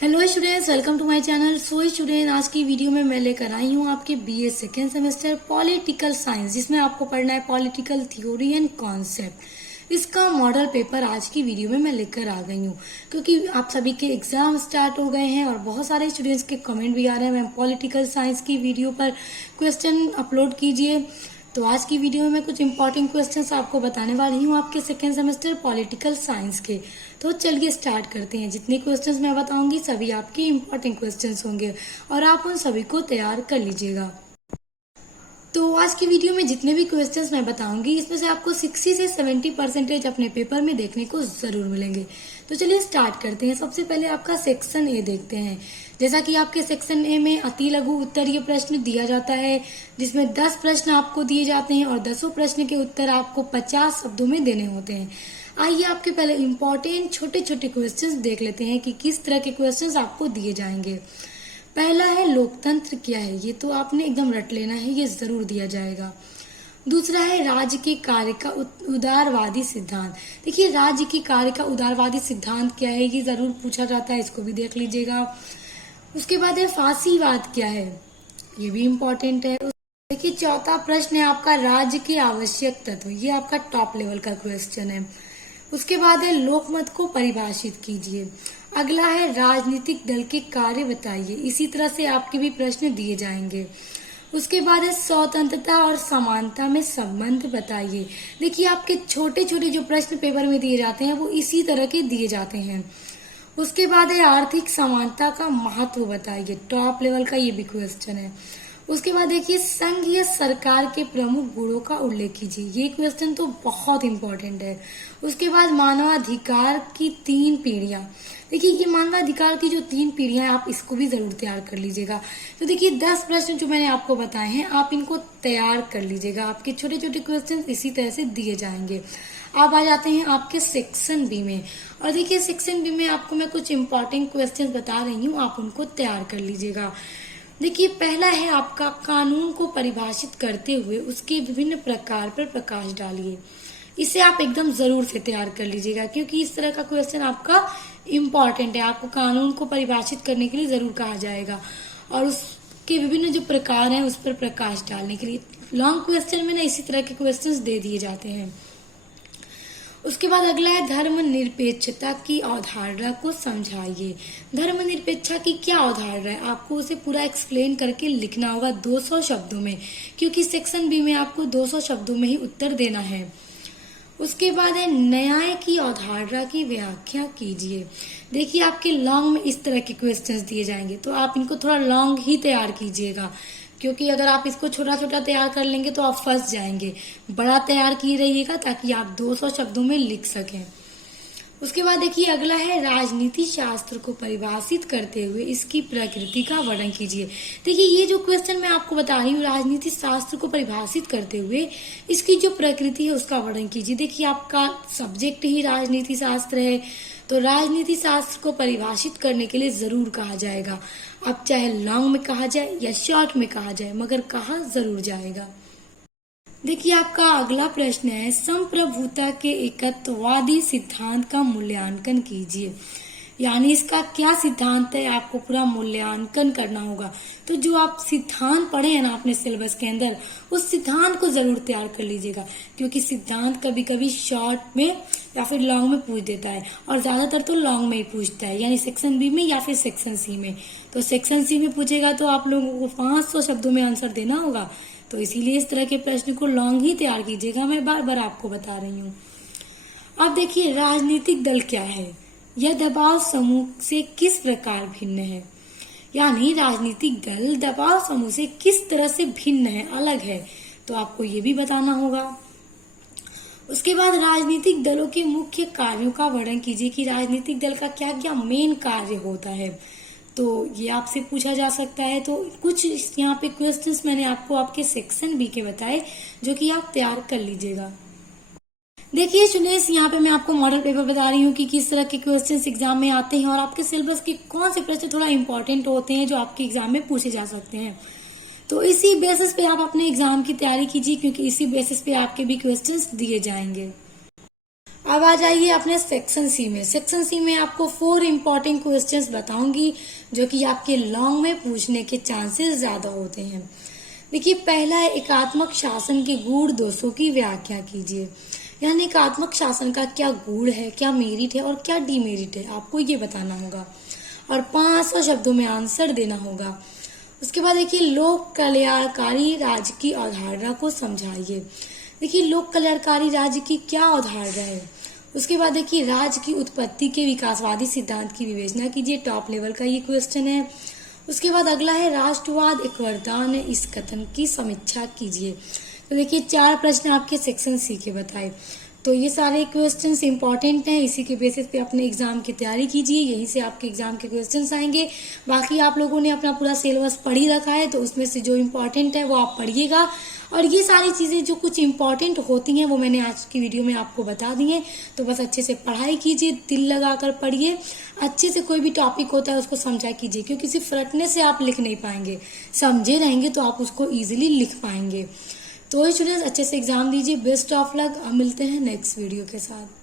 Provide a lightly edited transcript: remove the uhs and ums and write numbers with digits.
Hello students, welcome to my channel. So student, आज की video में मैं लेकर आई हूँ आपके BA second semester political science, जिसमें आपको पढ़ना है पॉलिटिकल थ्योरी एंड कॉन्सेप्ट। इसका मॉडल पेपर आज की वीडियो में मैं लेकर आ गई हूँ, क्योंकि आप सभी के एग्जाम स्टार्ट हो गए हैं और बहुत सारे स्टूडेंट्स के कमेंट भी आ रहे हैं मैम पॉलिटिकल साइंस की वीडियो पर क्वेश्चन अपलोड कीजिए। तो आज की वीडियो में मैं कुछ इंपॉर्टेंट क्वेश्चंस आपको बताने वाली हूँ आपके सेकेंड सेमेस्टर पॉलिटिकल साइंस के। तो चलिए स्टार्ट करते हैं। जितने क्वेश्चंस मैं बताऊंगी सभी आपके इंपॉर्टेंट क्वेश्चंस होंगे और आप उन सभी को तैयार कर लीजिएगा। तो आज की वीडियो में जितने भी क्वेश्चंस मैं बताऊंगी इसमें से आपको 60 से 70% अपने पेपर में देखने को जरूर मिलेंगे। तो चलिए स्टार्ट करते हैं। सबसे पहले आपका सेक्शन ए देखते हैं। जैसा कि आपके सेक्शन ए में अति लघु उत्तरीय प्रश्न दिया जाता है, जिसमें 10 प्रश्न आपको दिए जाते हैं और 10 प्रश्न के उत्तर आपको 50 शब्दों में देने होते हैं। आइए आपके पहले इंपॉर्टेंट छोटे छोटे क्वेश्चंस देख लेते हैं कि किस तरह के क्वेश्चंस आपको दिए जाएंगे। पहला है लोकतंत्र क्या है, ये तो आपने एकदम रट लेना है, ये जरूर दिया जाएगा। दूसरा है राज्य के कार्य का उदारवादी सिद्धांत। देखिए राज्य के कार्य का उदारवादी सिद्धांत क्या है, ये जरूर पूछा जाता है, इसको भी देख लीजिएगा। उसके बाद है फांसीवाद क्या है, ये भी इम्पोर्टेंट है। देखिए चौथा प्रश्न है आपका राज्य के आवश्यक तत्व, ये आपका टॉप लेवल का क्वेश्चन है। उसके बाद है लोकमत को परिभाषित कीजिए। अगला है राजनीतिक दल के कार्य बताइए। इसी तरह से आपके भी प्रश्न दिए जाएंगे। उसके बाद है स्वतंत्रता और समानता में संबंध बताइए। देखिए आपके छोटे छोटे जो प्रश्न पेपर में दिए जाते हैं वो इसी तरह के दिए जाते हैं। उसके बाद है आर्थिक समानता का महत्व बताइए, टॉप लेवल का ये भी क्वेश्चन है। उसके बाद देखिए संघ या सरकार के प्रमुख गुणों का उल्लेख कीजिए, ये क्वेश्चन तो बहुत इंपॉर्टेंट है। उसके बाद मानवाधिकार की 3 पीढ़ियां। देखिए ये मानवाधिकार की जो 3 पीढ़ियां हैं आप इसको भी जरूर तैयार कर लीजिएगा। तो देखिए 10 प्रश्न जो मैंने आपको बताए हैं आप इनको तैयार कर लीजिएगा। आपके छोटे छोटे क्वेश्चन इसी तरह से दिए जाएंगे। अब आ जाते हैं आपके सेक्शन बी में। और देखिए सेक्शन बी में आपको मैं कुछ इंपॉर्टेंट क्वेश्चन बता रही हूँ, आप उनको तैयार कर लीजिएगा। देखिए पहला है आपका कानून को परिभाषित करते हुए उसके विभिन्न प्रकार पर प्रकाश डालिए। इसे आप एकदम जरूर से तैयार कर लीजिएगा, क्योंकि इस तरह का क्वेश्चन आपका इम्पॉर्टेंट है। आपको कानून को परिभाषित करने के लिए जरूर कहा जाएगा और उसके विभिन्न जो प्रकार हैं उस पर प्रकाश डालने के लिए। लॉन्ग क्वेश्चन में ना इसी तरह के क्वेश्चंस दे दिए जाते हैं। उसके बाद अगला है धर्मनिरपेक्षता की अवधारणा को समझाइए। धर्मनिरपेक्षता की क्या अवधारणा है, आपको उसे पूरा एक्सप्लेन करके लिखना होगा 200 शब्दों में, क्योंकि सेक्शन बी में आपको 200 शब्दों में ही उत्तर देना है। उसके बाद है न्याय की अवधारणा की व्याख्या कीजिए। देखिए आपके लॉन्ग में इस तरह के क्वेश्चंस दिए जाएंगे, तो आप इनको थोड़ा लॉन्ग ही तैयार कीजिएगा, क्योंकि अगर आप इसको छोटा छोटा तैयार कर लेंगे तो आप फंस जाएंगे। बड़ा तैयार किए रहिएगा ताकि आप 200 शब्दों में लिख सकें। उसके बाद देखिए अगला है राजनीति शास्त्र को परिभाषित करते हुए इसकी प्रकृति का वर्णन कीजिए। देखिए ये जो क्वेश्चन मैं आपको बता रही हूँ, राजनीति शास्त्र को परिभाषित करते हुए इसकी जो प्रकृति है उसका वर्णन कीजिए। देखिए आपका सब्जेक्ट ही राजनीति शास्त्र है, तो राजनीति शास्त्र को परिभाषित करने के लिए जरूर कहा जाएगा। अब चाहे लॉन्ग में कहा जाए या शॉर्ट में कहा जाए, मगर कहा जरूर जाएगा। देखिए आपका अगला प्रश्न है संप्रभुता के एकत्ववादी सिद्धांत का मूल्यांकन कीजिए। यानी इसका क्या सिद्धांत है, आपको पूरा मूल्यांकन करना होगा। तो जो आप सिद्धांत पढ़े हैं ना अपने सिलेबस के अंदर, उस सिद्धांत को जरूर तैयार कर लीजिएगा, क्योंकि सिद्धांत कभी कभी शॉर्ट में या फिर लॉन्ग में पूछ देता है और ज्यादातर तो लॉन्ग में ही पूछता है, यानी सेक्शन बी में या फिर सेक्शन सी में। तो सेक्शन सी में पूछेगा तो आप लोगों को 500 शब्दों में आंसर देना होगा, तो इसीलिए इस तरह के प्रश्न को लॉन्ग ही तैयार कीजिएगा, मैं बार बार आपको बता रही हूँ। अब देखिए राजनीतिक दल क्या है, यह दबाव समूह से किस प्रकार भिन्न है। यानी राजनीतिक दल दबाव समूह से किस तरह से भिन्न है, अलग है, तो आपको ये भी बताना होगा। उसके बाद राजनीतिक दलों के मुख्य कार्यों का वर्णन कीजिए कि राजनीतिक दल का क्या क्या मेन कार्य होता है, तो ये आपसे पूछा जा सकता है। तो कुछ यहाँ पे क्वेश्चंस मैंने आपको आपके सेक्शन बी के बताए, जो कि आप तैयार कर लीजिएगा। देखिए स्टूडेंट्स, यहाँ पे मैं आपको मॉडल पेपर बता रही हूँ कि किस तरह के क्वेश्चंस एग्जाम में आते हैं और आपके सिलेबस के कौन से प्रश्न थोड़ा इंपॉर्टेंट होते हैं जो आपके एग्जाम में पूछे जा सकते हैं। तो इसी बेसिस पे आप अपने एग्जाम की तैयारी कीजिए, क्योंकि इसी बेसिस पे आपके भी क्वेश्चंस दिए जाएंगे। अब आ जाइए अपने सेक्शन सी में। सेक्शन सी में आपको 4 इम्पोर्टेंट क्वेश्चंस बताऊंगी जो कि आपके लॉन्ग में पूछने के चांसेस ज्यादा होते हैं। देखिए, पहला है एकात्मक शासन के गूढ़ दोषों की व्याख्या कीजिए। यानी एकात्मक शासन का क्या गुण है, क्या मेरिट है और क्या डीमेरिट है, आपको ये बताना होगा और 500 शब्दों में आंसर देना होगा। उसके बाद देखिए, लोक कल्याणकारी राज्य की अवधारणा को समझाइए। देखिए, लोक कल्याणकारी राज्य की क्या अवधारणा है। उसके बाद देखिए, राज्य की उत्पत्ति के विकासवादी सिद्धांत की विवेचना कीजिए। टॉप लेवल का ये क्वेश्चन है। उसके बाद अगला है राष्ट्रवाद एक वरदान है, इस कथन की समीक्षा कीजिए। तो देखिए, 4 प्रश्न आपके सेक्शन सी के बताए। तो ये सारे क्वेश्चंस इंपॉर्टेंट हैं, इसी के बेसिस पे अपने एग्जाम की तैयारी कीजिए, यहीं से आपके एग्जाम के क्वेश्चंस आएंगे। बाकी आप लोगों ने अपना पूरा सिलेबस पढ़ ही रखा है, तो उसमें से जो इम्पोर्टेंट है वो आप पढ़िएगा। और ये सारी चीजें जो कुछ इम्पोर्टेंट होती हैं वो मैंने आज की वीडियो में आपको बता दी हैं। तो बस अच्छे से पढ़ाई कीजिए, दिल लगाकर पढ़िए, अच्छे से कोई भी टॉपिक होता है उसको समझा कीजिए, क्योंकि सिर्फ रटने से आप लिख नहीं पाएंगे, समझे रहेंगे तो आप उसको ईजिली लिख पाएंगे। तो स्टूडेंट्स, अच्छे से एग्जाम दीजिए। Best of luck. अब मिलते हैं नेक्स्ट वीडियो के साथ।